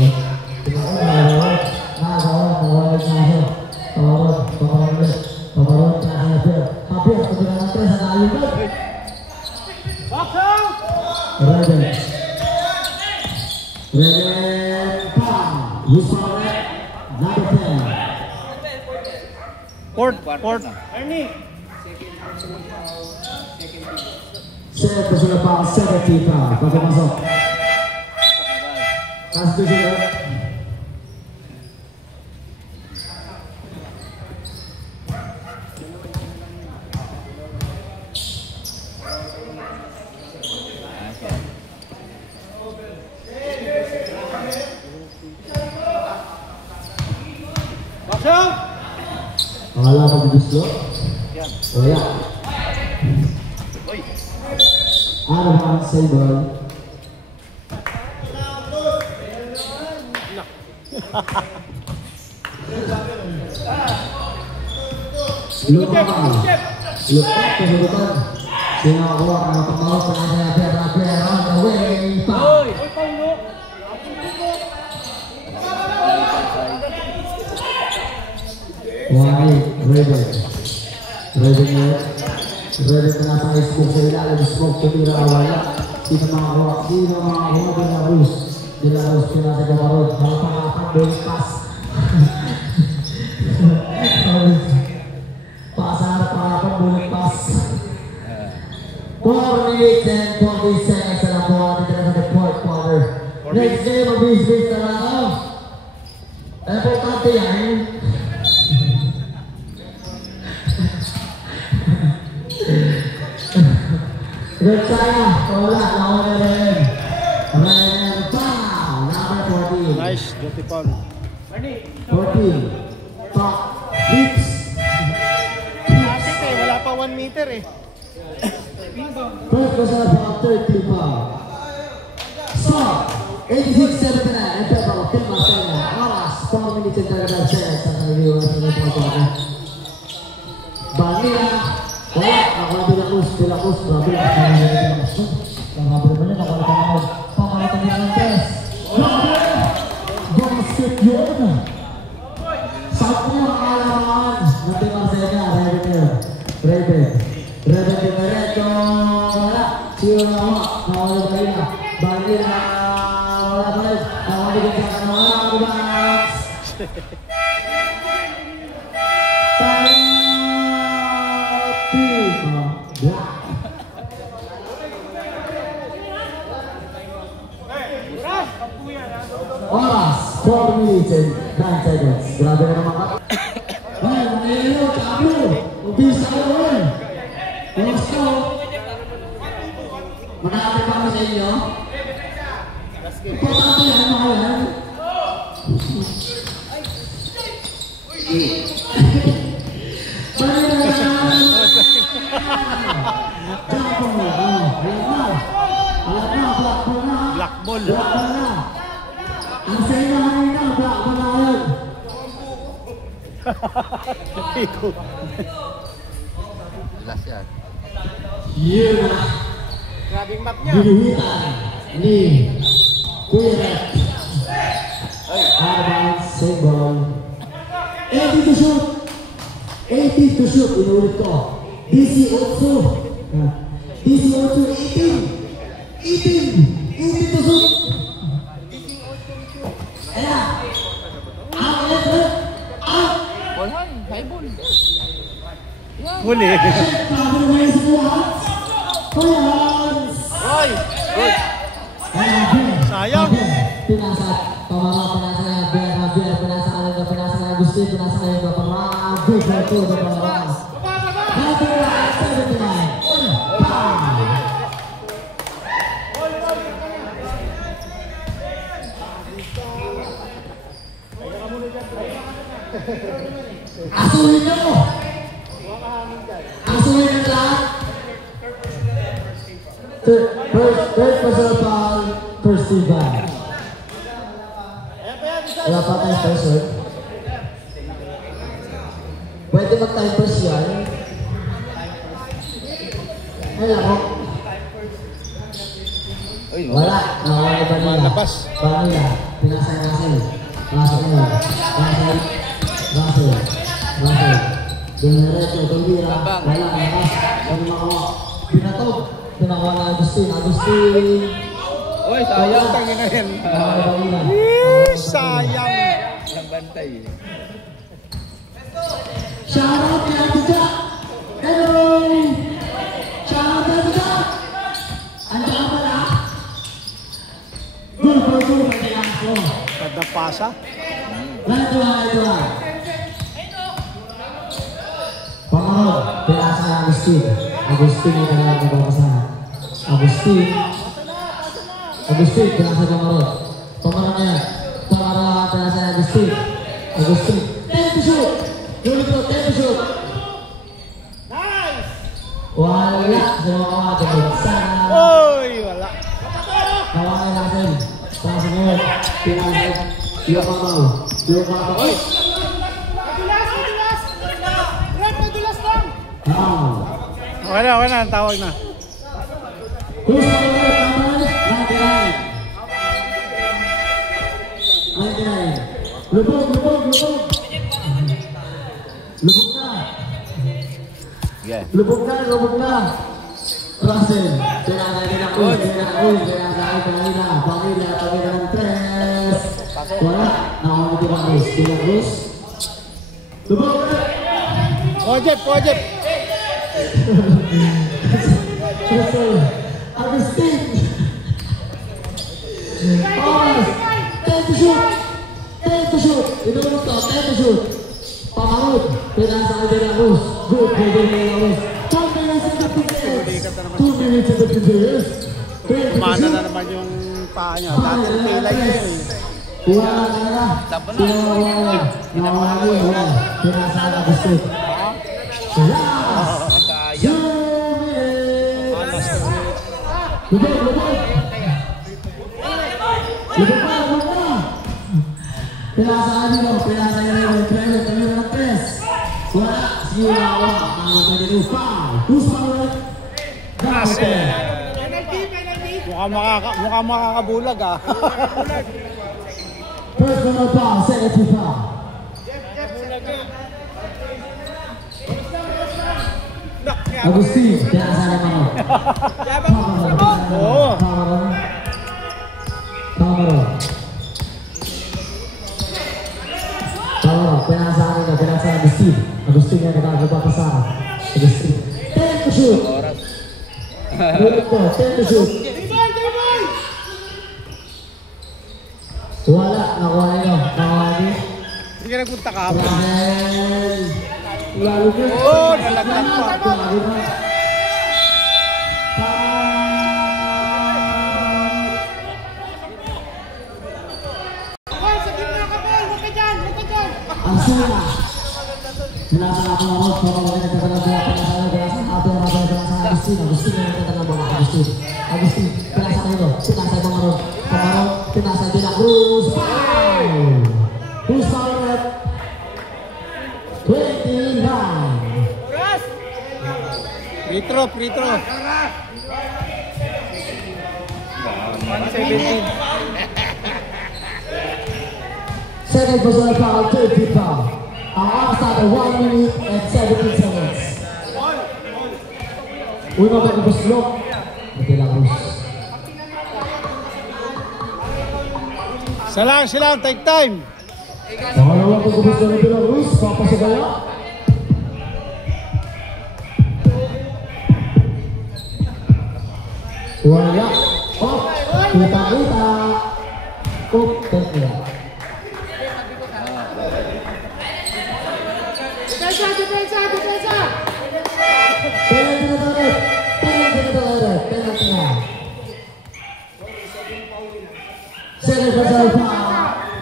Port. Ernie. Set sa labang 70 pa. Pagkamasok. Taas doon sila. Pasok! Wala pa gusto? Wala. Ano ba ang saber? Lupa kehidupan. Sinawa ang pemain penasihat on the way. Wahai Raven menasa smoke sa ilalim, smoke tumira awalnya. Tidak makakuha Dilarus pinasa Gamarod, harapan balik pas. Pasar harapan balik pas. 4 minutes and 40 seconds na lang po ating sa fourth quarter. Next game of this week na lang. Importante yan. Good saya, wala, lawan na rin. Ren Pao, number 14. Nice, dirty foul. 14. Top, Lips. Traffic eh, wala pa 1 meter eh. First question about 30 foul. Stop. 86-79. And Pepper, Tim Marcelo. Oras, 4 minutes and 35 seconds. Sa review natin ito ito. Banila. Wala, ako na Bilacruz. Grabe, nakabili mo niya, pakalitan niya ng press. Basket yun. Saan niya ang alaman? Natin Marcena, Raven Dimereto. Wala, siyo na ako. Nakawala ba yun? Banila. Wala ba yun? Nakawala ka na wala. Kubangas. Oras, 4 minutes and 9 seconds. Grabe na naman ka. Ay, manilo, tabi. Ubisa ko rin. Oras ko. Manakapit pa kami sa inyo. Importante yan, mahalan. Manilo na naman. Black ball. Ang sa'yo na kanina, black ball na yun. Ikaw. Last yan. Yun na. Grabing map niya. Ginuhitan ni Kuya Red. Advance save ball. 80 to shoot. 80 to shoot. Inulit ko. DC Otsu. DC Otsu 18. 18 to shoot. Ayan. Out, left, left. Out. Bolhan, highball. Huli. Sabi naman sa Kuya Hans. Roy! Good! Sayang. Pinasat. Pamara, pinasa na. Biar, pinasa ka na. Pinasa na. Agustin, pinasa na. Pamara. Good, good, Pamara. Happy right, 79. Asuhin nyo! Asuhin nyo lahat! First personal foul, first Steven. Wala pa tayong person. Pwede mag-time first yan. Wala ko. Wala. Nawala ba nila? Malabas. Pamila. Pinasay Russell. Russell. Genereto. Tumbira. Wala. Lakas. Kami makawa. Pinatog. Pinakuha na Agustin. Uy, sayang. Tangin na yan. Nawala ba nila? Sayang. Ang bantay eh. Shoutout kay Ate Jack! Hello! Shoutout Ate Jack! Andiyan ka pala? Good for two, kailangan ko. Kada pasa. Ito. Pangaro, pinasa na Agustin. Agustin yung kailangan ko babasahan. Agustin, pinasa Pangaro. Pangaro na yan. Pangaro, pinasa na Agustin. 10 to shoot! Ulit ko, 10 to shoot! Nice! Wala! Sumawa ka din. Sana! Oy, wala. Kawakan natin. Pasa mo. Pinasag. Yung kamaw. Madulas! Red, madulas lang! Okay na. Tawag na. Who's the winner? Numbers? 99. Lubog. Lubog na. Russell. Pinasay din ako. Pinasay Pamila ng 3. Wala. Nakawag ito Cruz. Cruz. Lubog na. Kojep. Agustin. Oras. 10 to shoot. Ito mo ito. 10 to shoot. Pamarot. Pinasay din ako. Good. 2 minutes and 15 days. Kumana na naman yung paa niya. Dati pilay niya eh. Wala. Nawala. Pinasay Agustin. Sayang. Lubog na. Pinasay nyo. Tuloy ng press. Wala. Siyawa. Who's power? Mukhang makakabulag ah. Personal foul, second foul. Agustin, pinasa naman mo. Oo. Pamaro, pinasa Agustin. Agustin yang nakakaba pa sa Agustin. 10 to shoot. Ulit po, 10 to shoot. Wala, nakuha nyo. Hindi ka nagpunta kahapon. Lalo nyo. Oo, nalaglag pa. Sa gitna ka, Paul! Huwag ka dyan! Ang sula. Pinasa na ako naman. Pagkakas na tagal na Agustin yung nagtatanong mga Agustin, pinasa kayo. Pinasa Pamaro. Pinasa De La Cruz. Foul! Who's foul? throw, free throw. 117. Second personal foul, third team foul. Ang oras natin, 1 minute and 17 seconds. Uno pagkabos lock. Matilagos. Silang, take time. Pangalawang pagkabos na Matilagos. Papasagaya. Wala. Oh, kita-kita. Oh, tekla. Depensa! Penalty na tayo. Penalty na. Second personal foul.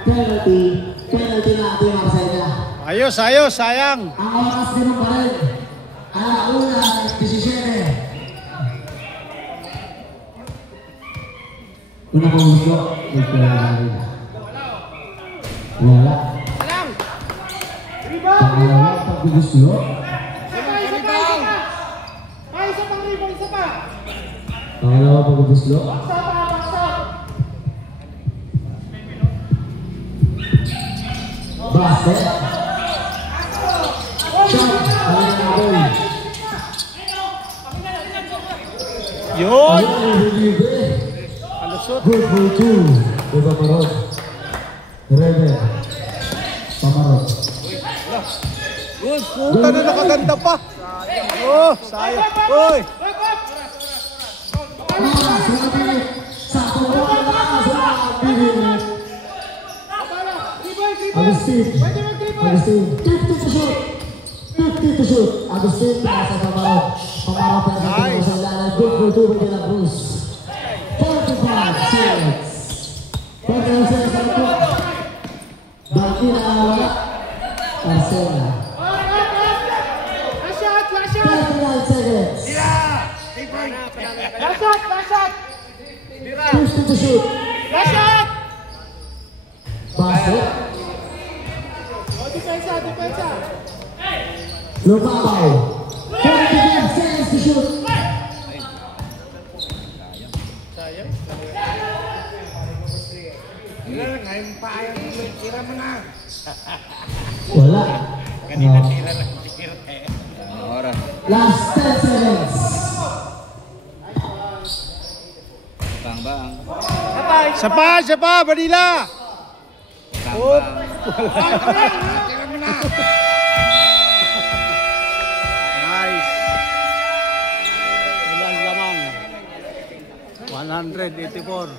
Penalty na ating Marcela. Ayos, sayang. Ang oras din ng baril. Alauna, 17. Una kong gusto, wala. Pangalawang paggugusto. Isa pa! Pangalawang paggugusto. Basket. Shot. Pangalawang. Yun. Ayun, Alusot. good for two. Diba Pamarot? Rebe. Pamarot. Puta na nakaganda pa. Oh, sayang. Uy. Agustin. 50 to shoot. 50 to shoot. Agustin, nasa Pamarot. Pamarot na sa Nice. good for two. With the Cruz. 45 seconds. 45 seconds. Baki na wala. Marcela. Last shot! 39 seconds. Last shot! 50 to shoot. Last shot! Basket. Depensa! Lumabaw. 45 seconds to shoot. Wala. No. Oras. Last 10 seconds. Bang. Isa pa, Manila. Bang. Nice. Ilang lamang. 184.